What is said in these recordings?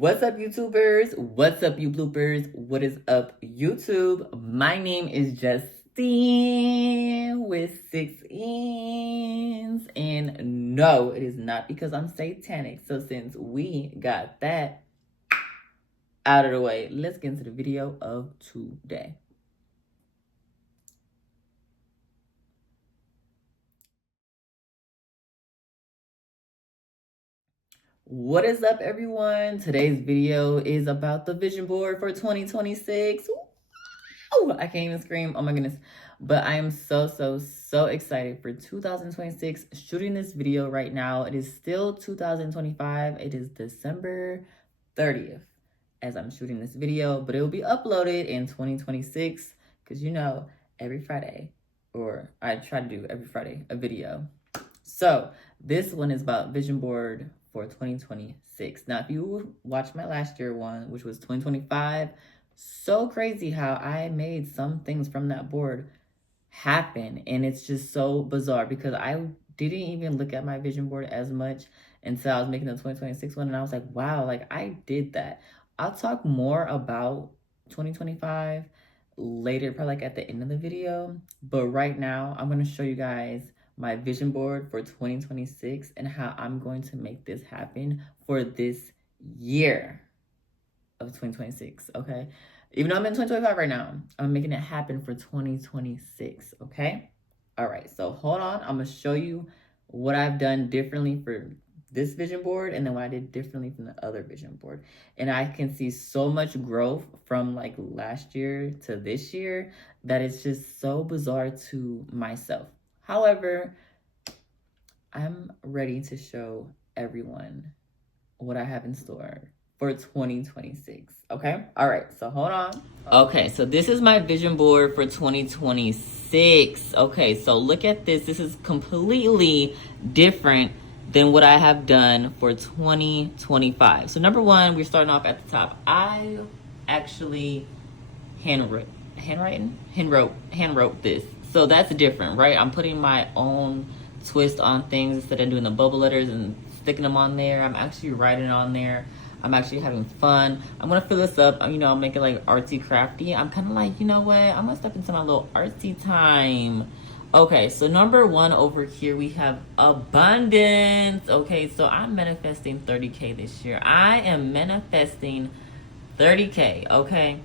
What's up, YouTubers? What's up, you bloopers? What is up, YouTube? My name is Justine with 6 N's. And no, it is not because I'm satanic. So since we got that out of the way, let's get into the video of today. What is up, everyone? Today's video is about the vision board for 2026. Oh, I can't even scream. Oh my goodness. But I am so excited for 2026. Shooting this video right now. It is still 2025. It is December 30th as I'm shooting this video, but it will be uploaded in 2026 because you know, every Friday, or I try to do every Friday, a video. So this one is about vision board for 2026. Now, if you watched my last year one, which was 2025, so crazy how I made some things from that board happen. And it's just so bizarre because I didn't even look at my vision board as much until I was making the 2026 one. And I was like, wow, like I did that. I'll talk more about 2025 later, probably like at the end of the video. But right now, I'm going to show you guys my vision board for 2026 and how I'm going to make this happen for this year of 2026, okay? Even though I'm in 2025 right now, I'm making it happen for 2026, okay? All right, so hold on. I'm going to show you what I've done differently for this vision board and then what I did differently from the other vision board. And I can see so much growth from like last year to this year that it's just so bizarre to myself. However, I'm ready to show everyone what I have in store for 2026, okay? All right, so hold on. Okay, so this is my vision board for 2026. Okay, so look at this. This is completely different than what I have done for 2025. So number one, we're starting off at the top. I actually handwrote this. So that's different, right? I'm putting my own twist on things instead of doing the bubble letters and sticking them on there. I'm actually writing on there. I'm actually having fun. I'm gonna fill this up, you know, make it like artsy crafty. I'm kind of like, you know what? I'm gonna step into my little artsy time. Okay, so number one over here, we have abundance. Okay, so I'm manifesting 30K this year. I am manifesting 30K, okay?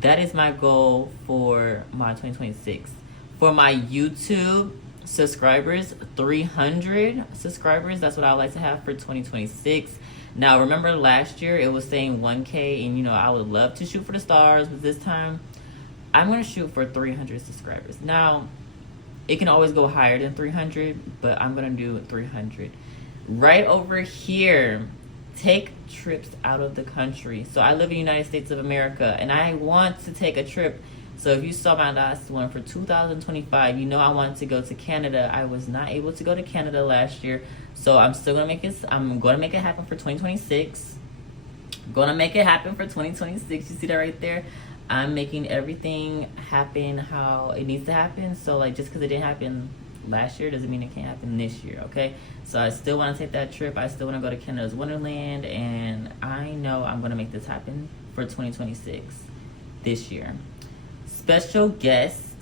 That is my goal for my 2026. For my YouTube subscribers, 300 subscribers. That's what I would like to have for 2026. Now, remember last year it was saying 1K, and you know, I would love to shoot for the stars, but this time I'm going to shoot for 300 subscribers. Now, it can always go higher than 300, but I'm going to do 300. Right over here, take trips out of the country. So I live in the United States of America, and I want to take a trip. So if you saw my last one for 2025, you know I wanted to go to Canada. I was not able to go to Canada last year. So I'm still going to make it. I'm going to make it happen for 2026. Going to make it happen for 2026. You see that right there? I'm making everything happen how it needs to happen. So like just because it didn't happen last year doesn't mean it can't happen this year, okay? So I still want to take that trip. I still want to go to Canada's Wonderland. And I know I'm going to make this happen for 2026 this year. Special guest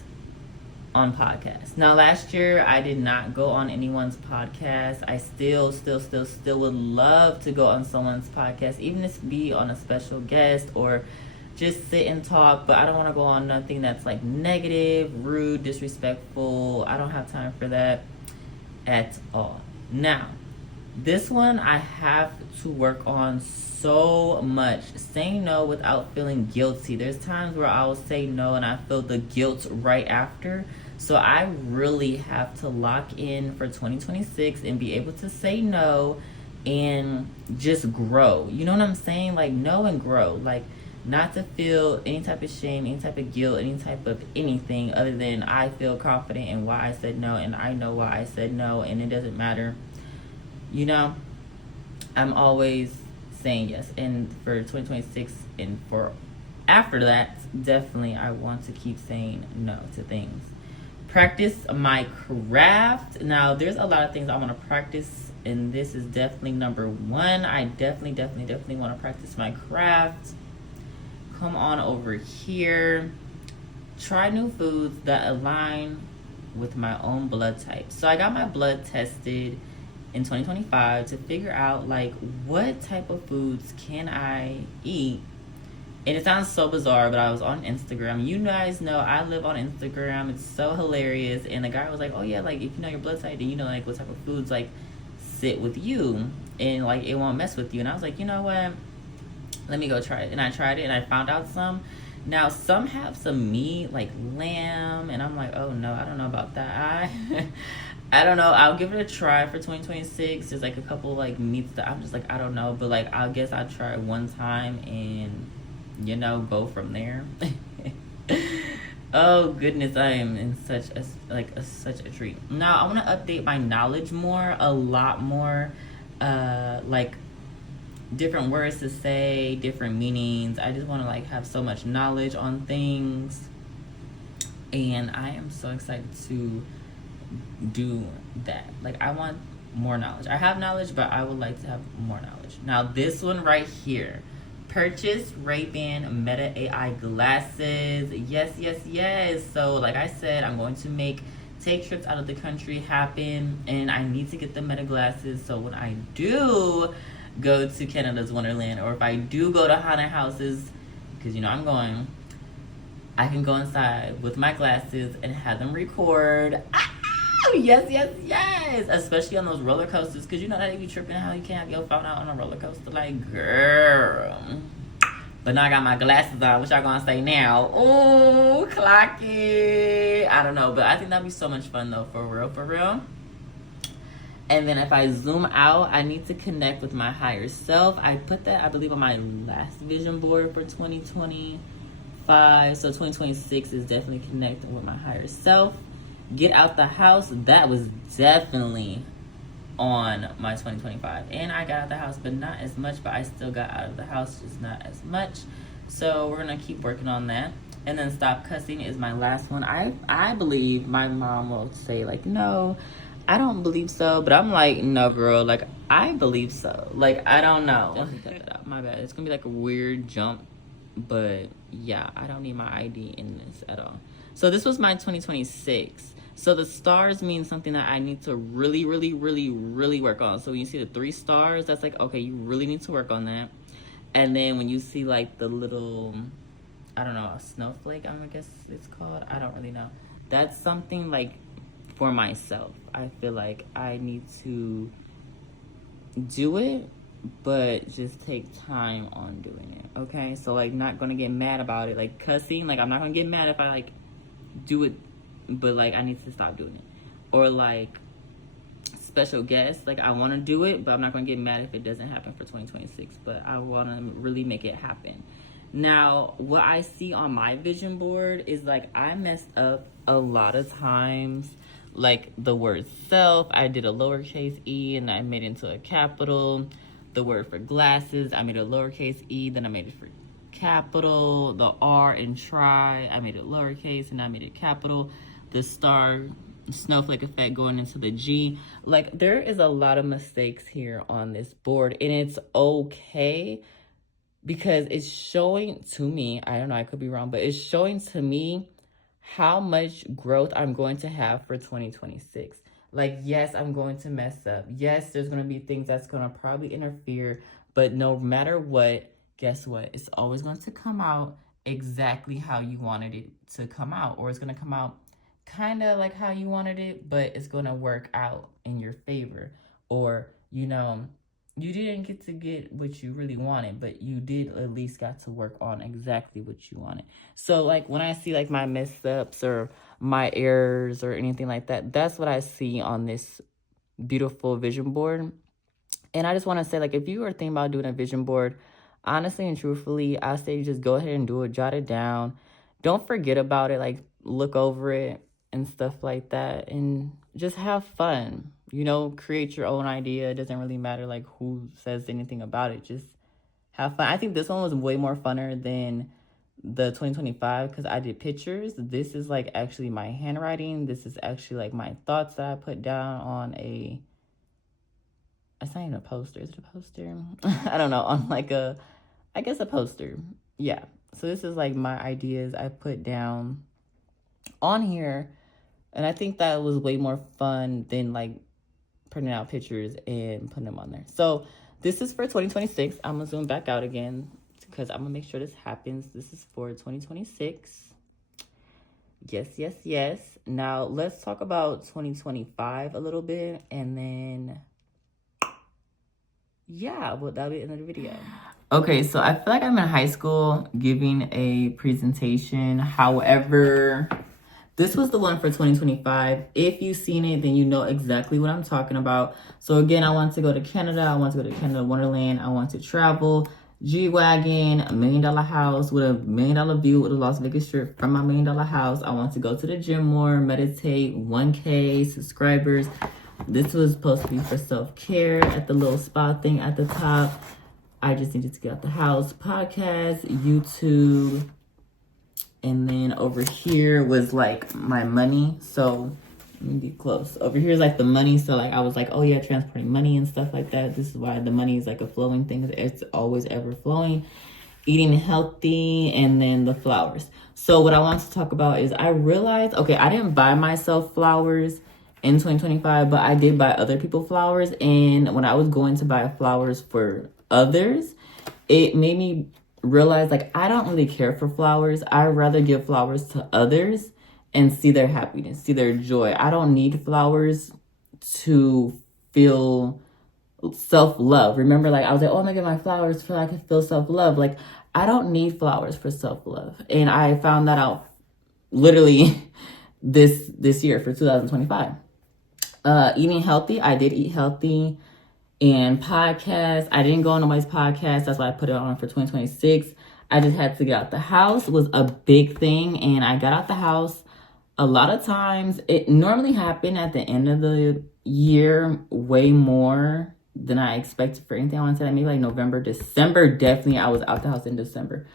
on podcast. Now, last year I did not go on anyone's podcast. I still would love to go on someone's podcast, even if it be on a special guest or just sit and talk. But I don't want to go on nothing that's like negative, rude, disrespectful. I don't have time for that at all. Now, this one I have to work on so much. Saying no without feeling guilty. There's times where I will say no and I feel the guilt right after. So I really have to lock in for 2026 and be able to say no and just grow. You know what I'm saying? Like, know and grow. Like, not to feel any type of shame, any type of guilt, any type of anything other than I feel confident in why I said no and I know why I said no and it doesn't matter. You know, I'm always saying yes. And for 2026 and for after that, definitely I want to keep saying no to things. Practice my craft. Now, there's a lot of things I want to practice And this is definitely number one. I definitely want to practice my craft. Come on over here. Try new foods that align with my own blood type. So I got my blood tested in 2025 to figure out like what type of foods can I eat. And it sounds so bizarre, but I was on Instagram. You guys know I live on Instagram. It's so hilarious. And the guy was like, oh yeah, like if you know your blood type, then you know like what type of foods like sit with you and like it won't mess with you. And I was like, you know what? Let me go try it. And I tried it and I found out some. Now some have some meat like lamb, and I'm like, oh no, I don't know about that. I don't know. I'll give it a try for 2026. There's like a couple like meats that I'm just like, I don't know, but like I guess I'll try it one time and you know go from there. Oh goodness, I am in such such a treat. Now I want to update my knowledge more, a lot more, like different words to say, different meanings. I just want to like have so much knowledge on things, and I am so excited to do that. Like I want more knowledge. I have knowledge, but I would like to have more knowledge. Now this one right here, purchase Ray-Ban Meta AI glasses. Yes. So like I said, I'm going to take trips out of the country happen, and I need to get the Meta glasses. So when I do go to Canada's Wonderland, or if I do go to haunted houses, because you know I'm going, I can go inside with my glasses and have them record. Yes. Especially on those roller coasters, because you know that they be tripping how you can't have your phone out on a roller coaster. Like, girl. But now I got my glasses on. What y'all gonna say now? Ooh, clock it. I don't know, but I think that'd be so much fun though, for real. And then if I zoom out, I need to connect with my higher self. I put that, I believe, on my last vision board for 2025. So 2026 is definitely connecting with my higher self. Get out the house. That was definitely on my 2025. And I got out the house, but not as much. But I still got out of the house, just not as much. So we're going to keep working on that. And then stop cussing is my last one. I believe my mom will say, like, no, I don't believe so. But I'm like, no, girl. Like, I believe so. Like, I don't know. My bad. It's going to be like a weird jump. But yeah, I don't need my ID in this at all. So this was my 2026. So the stars mean something that I need to really work on. So when you see the 3 stars, that's like, okay, you really need to work on that. And then when you see like the little, I don't know, a snowflake, I guess it's called. I don't really know. That's something like for myself. I feel like I need to do it, but just take time on doing it. Okay, so like not gonna get mad about it, like cussing. Like I'm not gonna get mad if I like do it, but like I need to stop doing it. Or like special guests, like I want to do it, but I'm not gonna get mad if it doesn't happen for 2026. But I want to really make it happen. Now, what I see on my vision board is like I messed up a lot of times. Like the word self, I did a lowercase e and I made it into a capital. The word for glasses, I made a lowercase e, then I made it for capital. The R in try, I made it lowercase and I made it capital. The star snowflake effect going into the G. Like there is a lot of mistakes here on this board, and it's okay because it's showing to me, I don't know, I could be wrong, but it's showing to me how much growth I'm going to have for 2026. Like, yes, I'm going to mess up. Yes, there's going to be things that's going to probably interfere, but no matter what, guess what? It's always going to come out exactly how you wanted it to come out, or it's going to come out kind of like how you wanted it, but it's going to work out in your favor. Or, you know, you didn't get what you really wanted, but you did at least got to work on exactly what you wanted. So like when I see like my mess ups or my errors or anything like that, that's what I see on this beautiful vision board. And I just want to say, like, if you are thinking about doing a vision board, honestly and truthfully, I say just go ahead and do it, jot it down. Don't forget about it, like look over it and stuff like that, and just have fun. You know, create your own idea. It doesn't really matter like who says anything about it. Just have fun. I think this one was way more funner than the 2025 because I did pictures. This is like actually my handwriting. This is actually like my thoughts that I put down on a it's not even a poster. Is it a poster? I don't know. On like a, I guess a poster. Yeah. So this is like my ideas I put down on here. And I think that was way more fun than like printing out pictures and putting them on there. So this is for 2026. I'm going to zoom back out again because I'm going to make sure this happens. This is for 2026. Yes, yes, yes. Now let's talk about 2025 a little bit, and then yeah, well, that'll be the end of the video. Okay, so I feel like I'm in high school giving a presentation. However, this was the one for 2025. If you've seen it, then you know exactly what I'm talking about. So again, I want to go to Canada. I want to go to Canada Wonderland. I want to travel. G-Wagon, $1 million house with a $1 million view of the Las Vegas Strip from my $1 million house. I want to go to the gym more, meditate, 1K subscribers. This was supposed to be for self-care at the little spa thing at the top. I just needed to get out the house. Podcast, YouTube. And then over here was like my money. So let me be close. Over here is like the money. So like I was like, oh yeah, transporting money and stuff like that. This is why the money is like a flowing thing. It's always ever flowing. Eating healthy, and then the flowers. So what I want to talk about is I realized, okay, I didn't buy myself flowers in 2025, but I did buy other people flowers. And when I was going to buy flowers for others, it made me realize like I don't really care for flowers. I'd rather give flowers to others and see their happiness, see their joy. I don't need flowers to feel self-love. Remember, like I was like, oh, I'm gonna get my flowers so I can feel self-love. Like I don't need flowers for self-love. And I found that out literally this year for 2025. Eating healthy, I did eat healthy. And podcasts, I didn't go on nobody's podcast. That's why I put it on for 2026. I just had to get out the house. It was a big thing. And I got out the house. A lot of times, it normally happened at the end of the year way more than I expected for anything. I want to say maybe like November, December. Definitely, I was out the house in December.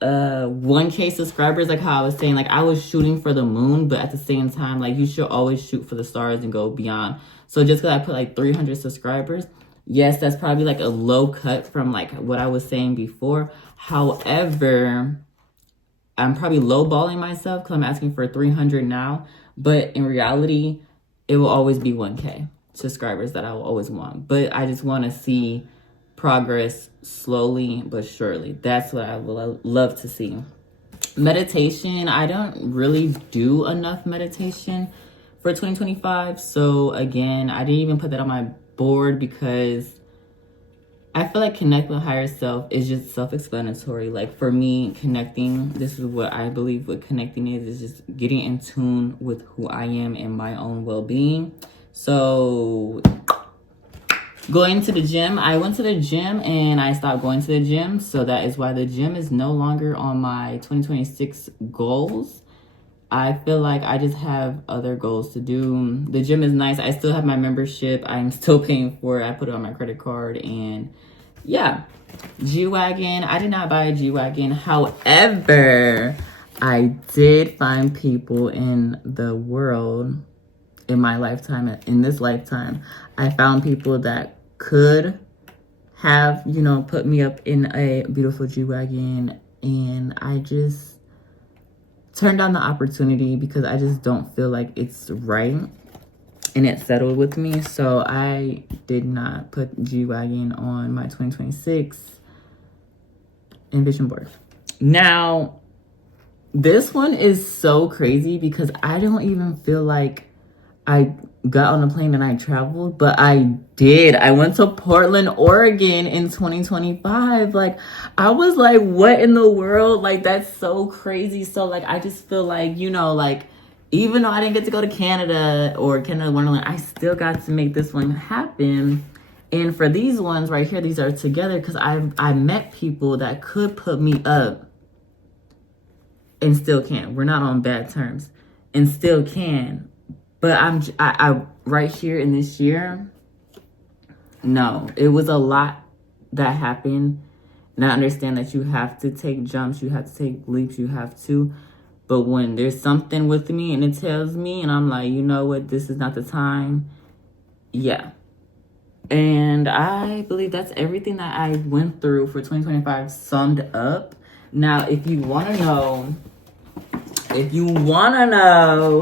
1K subscribers, like how I was saying, like I was shooting for the moon, but at the same time, like you should always shoot for the stars and go beyond. So just because I put like 300 subscribers, yes, that's probably like a low cut from like what I was saying before. However, I'm probably lowballing myself because I'm asking for 300 now, but in reality, it will always be 1K subscribers that I will always want. But I just want to see progress slowly but surely. That's what I would love to see. Meditation, I don't really do enough meditation for 2025. So again, I didn't even put that on my board because I feel like connecting with higher self is just self-explanatory. Like for me, connecting, this is what I believe what connecting is just getting in tune with who I am and my own well-being. So going to the gym, I went to the gym and I stopped going to the gym. So that is why the gym is no longer on my 2026 goals. I feel like I just have other goals to do. The gym is nice. I still have my membership. I'm still paying for it. I put it on my credit card. And yeah, G-Wagon. I did not buy a G-Wagon. However, I did find people in the world, in my lifetime, in this lifetime, I found people that could have, you know, put me up in a beautiful G-Wagon. And I just turned down the opportunity because I just don't feel like it's right and it settled with me. So I did not put G-Wagon on my 2026 envision board. Now, this one is so crazy because I don't even feel like I got on a plane and I traveled, but I did. I went to Portland, Oregon in 2025. Like, I was like, what in the world? Like, that's so crazy. So, like, I just feel like, you know, like, even though I didn't get to go to Canada or Canada Wonderland, I still got to make this one happen. And for these ones right here, these are together because I met people that could put me up and still can. We're not on bad terms and still can. But I right here in this year, no, it was a lot that happened. And I understand that you have to take jumps, you have to take leaps, you have to. But when there's something with me and it tells me and I'm like, you know what, this is not the time. Yeah. And I believe that's everything that I went through for 2025 summed up. Now, if you want to know,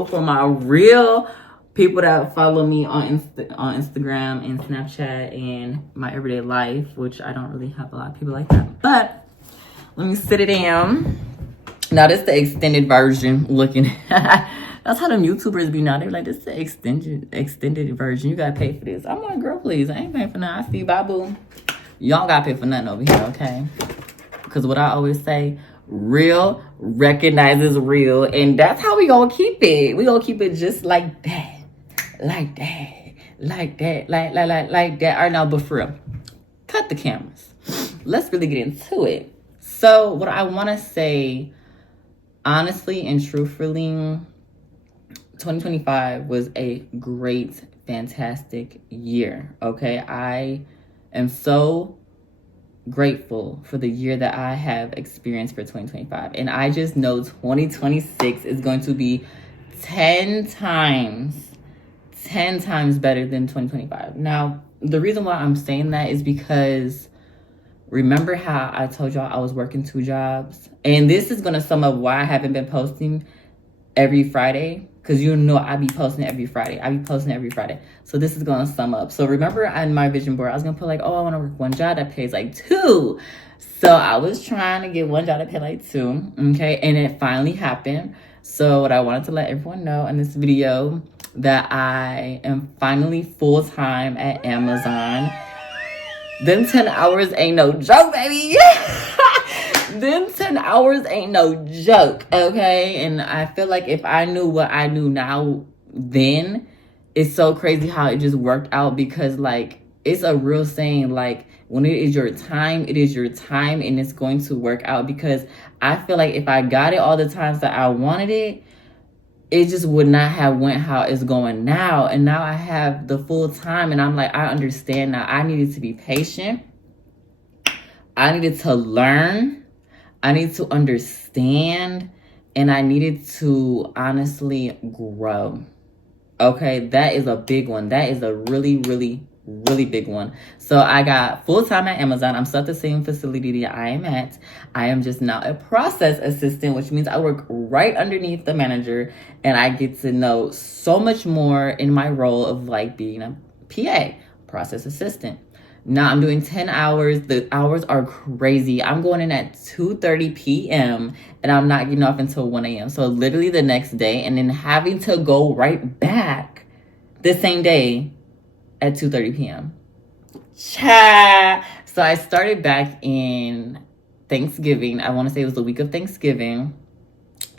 for my real people that follow me on Instagram and Snapchat and my everyday life, which I don't really have a lot of people like that, but let me sit it down. Now, this is the extended version looking. That's how them YouTubers be now. They're like, this is the extended version. You gotta pay for this. I'm like, girl, please. I ain't paying for nothing. I see Babu. Y'all gotta pay for nothing over here, okay? Because what I always say, real recognizes real. And that's how we gonna keep it. We gonna keep it just like that. Like that. Like that. Like that. All right, now, but for real, cut the cameras. Let's really get into it. So what I want to say, honestly and truthfully, 2025 was a great, fantastic year, okay? I am so grateful for the year that I have experienced for 2025. And I just know 2026 is going to be 10 times better than 2025. Now, the reason why I'm saying that is because remember how I told y'all I was working 2 jobs? And this is going to sum up why I haven't been posting every Friday. Because you know I be posting every Friday. So this is going to sum up. So remember on my vision board, I was going to put like, oh, I want to work 1 job that pays like 2. So I was trying to get 1 job that paid like 2. Okay. And it finally happened. So what I wanted to let everyone know in this video that I am finally full-time at Amazon. Them 10 hours ain't no joke, baby. Them 10 hours ain't no joke, okay? And I feel like if I knew what I knew now then, it's so crazy how it just worked out because, like, it's a real saying, like, when it is your time, it is your time, and it's going to work out because I feel like if I got it all the times that I wanted it, it just would not have went how it's going now. And now I have the full time, and I'm like, I understand now. I needed to be patient. I needed to learn. I need to understand, and I needed to honestly grow. Okay, that is a big one. That is a really, really, really big one. So I got full-time at Amazon. I'm still at the same facility that I am at. I am just now a process assistant, which means I work right underneath the manager, and I get to know so much more in my role of like being a PA, process assistant. Now I'm doing 10 hours. The hours are crazy. I'm going in at 2:30 p.m. and I'm not getting off until 1 a.m. So literally the next day, and then having to go right back the same day at 2:30 p.m. Cha! So I started back in Thanksgiving. I want to say it was the week of Thanksgiving.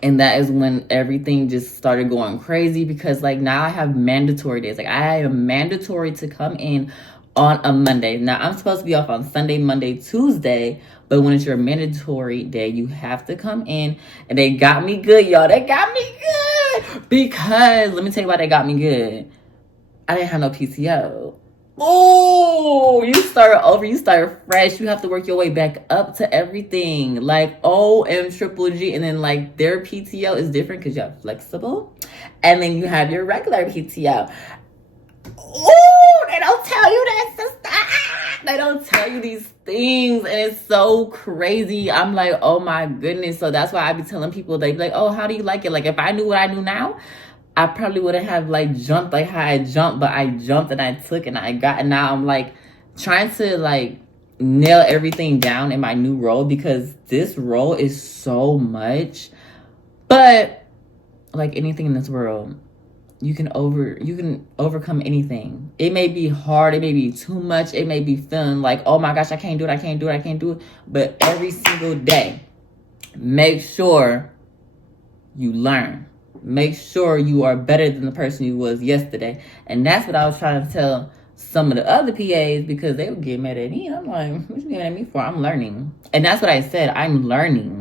And that is when everything just started going crazy because like now I have mandatory days. Like I am mandatory to come in on a Monday. Now, I'm supposed to be off on Sunday, Monday, Tuesday, but when it's your mandatory day, you have to come in. And they got me good, y'all. They got me good. Because, let me tell you why they got me good. I didn't have no PTO. Oh, you start over. You start fresh. You have to work your way back up to everything. Like, OM triple G. And then, like, their PTO is different because you have flexible. And then you have your regular PTO. Oh, they don't tell you that, sister. They don't tell you these things, and it's so crazy. I'm like, oh my goodness. So that's why I be telling people, they be like, oh, how do you like it? Like, if I knew what I knew now, I probably wouldn't have like jumped like how I jumped, but I jumped and I took and I got, and now I'm like trying to like nail everything down in my new role because this role is so much. But like anything in this world, you can overcome anything. It may be hard, it may be too much, it may be feeling like, oh my gosh, I can't do it. But every single day, make sure you learn. Make sure you are better than the person you was yesterday. And that's what I was trying to tell some of the other PAs because they would get mad at me. I'm like, what you mad at me for? I'm learning. And that's what I said. I'm learning.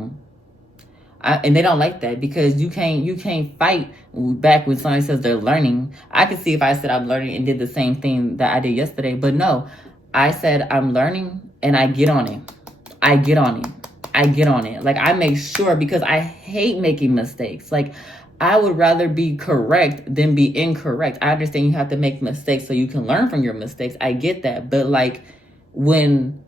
And they don't like that because you can't fight back when somebody says they're learning. I could see if I said I'm learning and did the same thing that I did yesterday. But no, I said I'm learning and I get on it. Like I make sure because I hate making mistakes. Like I would rather be correct than be incorrect. I understand you have to make mistakes so you can learn from your mistakes. I get that. But like when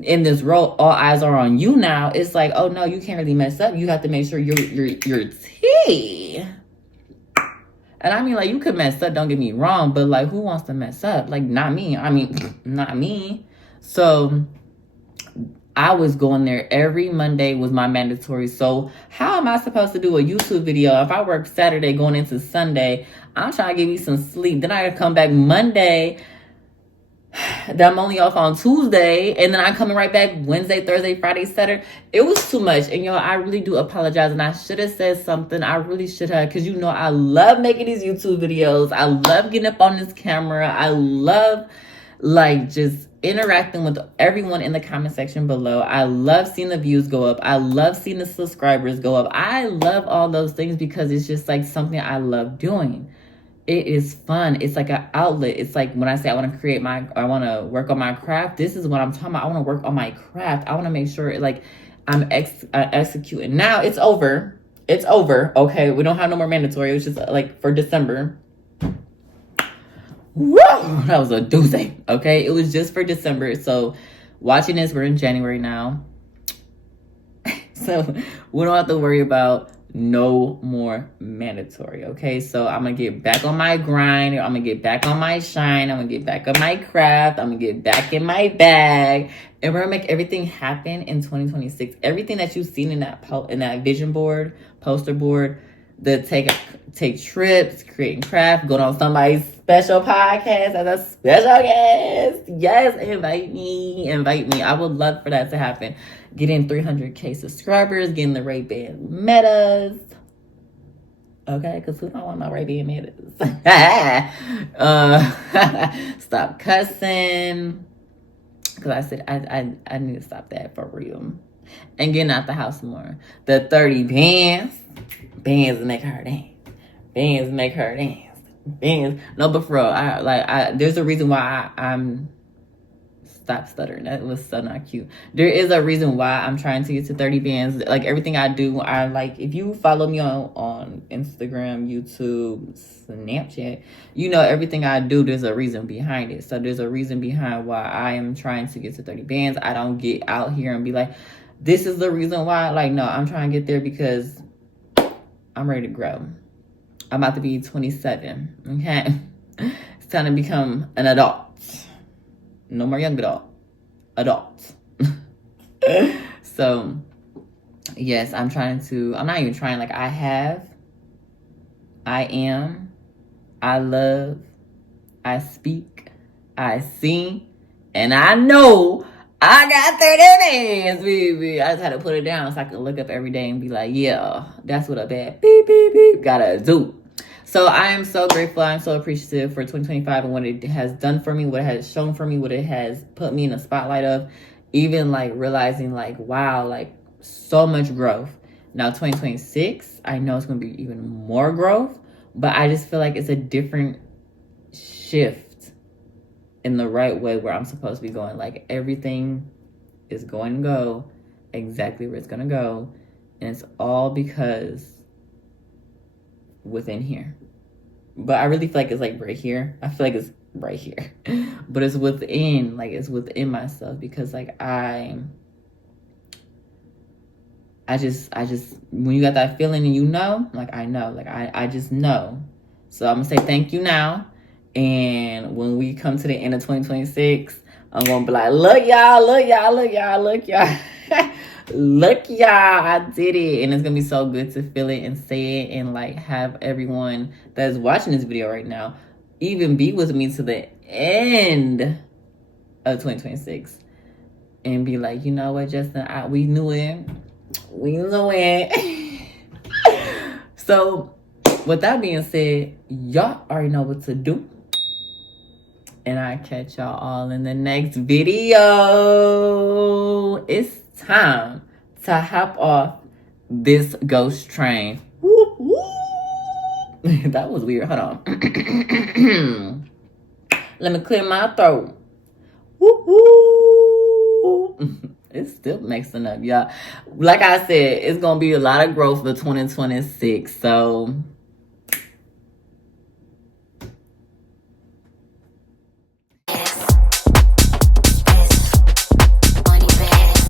in this role, all eyes are on you now, it's like, oh no, you can't really mess up. You have to make sure your T. And I mean, like, you could mess up, don't get me wrong, but like, who wants to mess up? Like, not me. I mean, not me. So I was going there every Monday was my mandatory. So how am I supposed to do a YouTube video if I work Saturday going into Sunday? I'm trying to give you some sleep. Then I come back Monday. That I'm only off on Tuesday, and then I'm coming right back Wednesday, Thursday, Friday, Saturday. It was too much, and I really do apologize, and I should have said something. I really should have, because I love making these YouTube videos. I love getting up on this camera. I love like just interacting with everyone in the comment section below. I love seeing the views go up. I love seeing the subscribers go up. I love all those things because it's just like something I love doing. It is fun. It's like an outlet. It's like when I say I want to work on my craft, this is what I'm talking about. I want to work on my craft. I want to make sure like I'm executing. Now it's over. It's over. Okay. We don't have no more mandatory. It was just like for December. Woo! That was a doozy. Okay. It was just for December. So watching this, we're in January now. So we don't have to worry about no more mandatory. Okay, so I'm gonna get back on my grind. I'm gonna get back on my shine. I'm gonna get back on my craft. I'm gonna get back in my bag, and we're gonna make everything happen in 2026. Everything that you've seen in that vision board, poster board, the take trips, creating craft, going on somebody's special podcast as a special guest. Yes, invite me. I would love for that to happen. Getting 300K subscribers, getting the Ray-Ban metas. Okay, because who don't want no Ray-Ban metas? Stop cussing. Because I said I need to stop that for real. And getting out the house more. The 30 bands. Bands make her dance. Bands make her dance. Bands. No, but for real, there's a reason why I'm stop stuttering. That was so not cute. There is a reason why I'm trying to get to 30 bands. Like everything I do, I like, if you follow me on Instagram, YouTube, Snapchat, everything I do, there's a reason behind it. So there's a reason behind why I am trying to get to 30 bands. I don't get out here and be like, this is the reason why. Like, no, I'm trying to get there because I'm ready to grow. I'm about to be 27. Okay. It's time to become an adult. No more young adult. So, yes, I'm not even trying. Like, I am, I love, I speak, I sing, and I know I got 30 bands, baby. I just had to put it down so I could look up every day and be like, yeah, that's what a bad beep, beep, beep gotta do. So I am so grateful. I'm so appreciative for 2025 and what it has done for me, what it has shown for me, what it has put me in the spotlight of. Even like realizing like, wow, like so much growth. Now 2026, I know it's going to be even more growth, but I just feel like it's a different shift in the right way where I'm supposed to be going. Like everything is going to go exactly where it's going to go. And it's all because within here. But I really feel like it's like right here. I feel like it's right here. But it's within, like it's within myself because like I just when you got that feeling and like I know, like I just know. So I'm gonna say thank you now. And when we come to the end of 2026, I'm gonna be like, look y'all, look y'all, look y'all, look y'all. Look y'all, I did it. And it's gonna be so good to feel it and say it and like have everyone that's watching this video right now even be with me to the end of 2026 and be like, you know what, Justin, we knew it. So with that being said, y'all already know what to do. And I catch y'all all in the next video. It's time to hop off this ghost train. Whoop, whoop. That was weird. Hold on. Let me clear my throat. Whoop, whoop. It's still mixing up, y'all. Like I said, it's going to be a lot of growth for 2026. So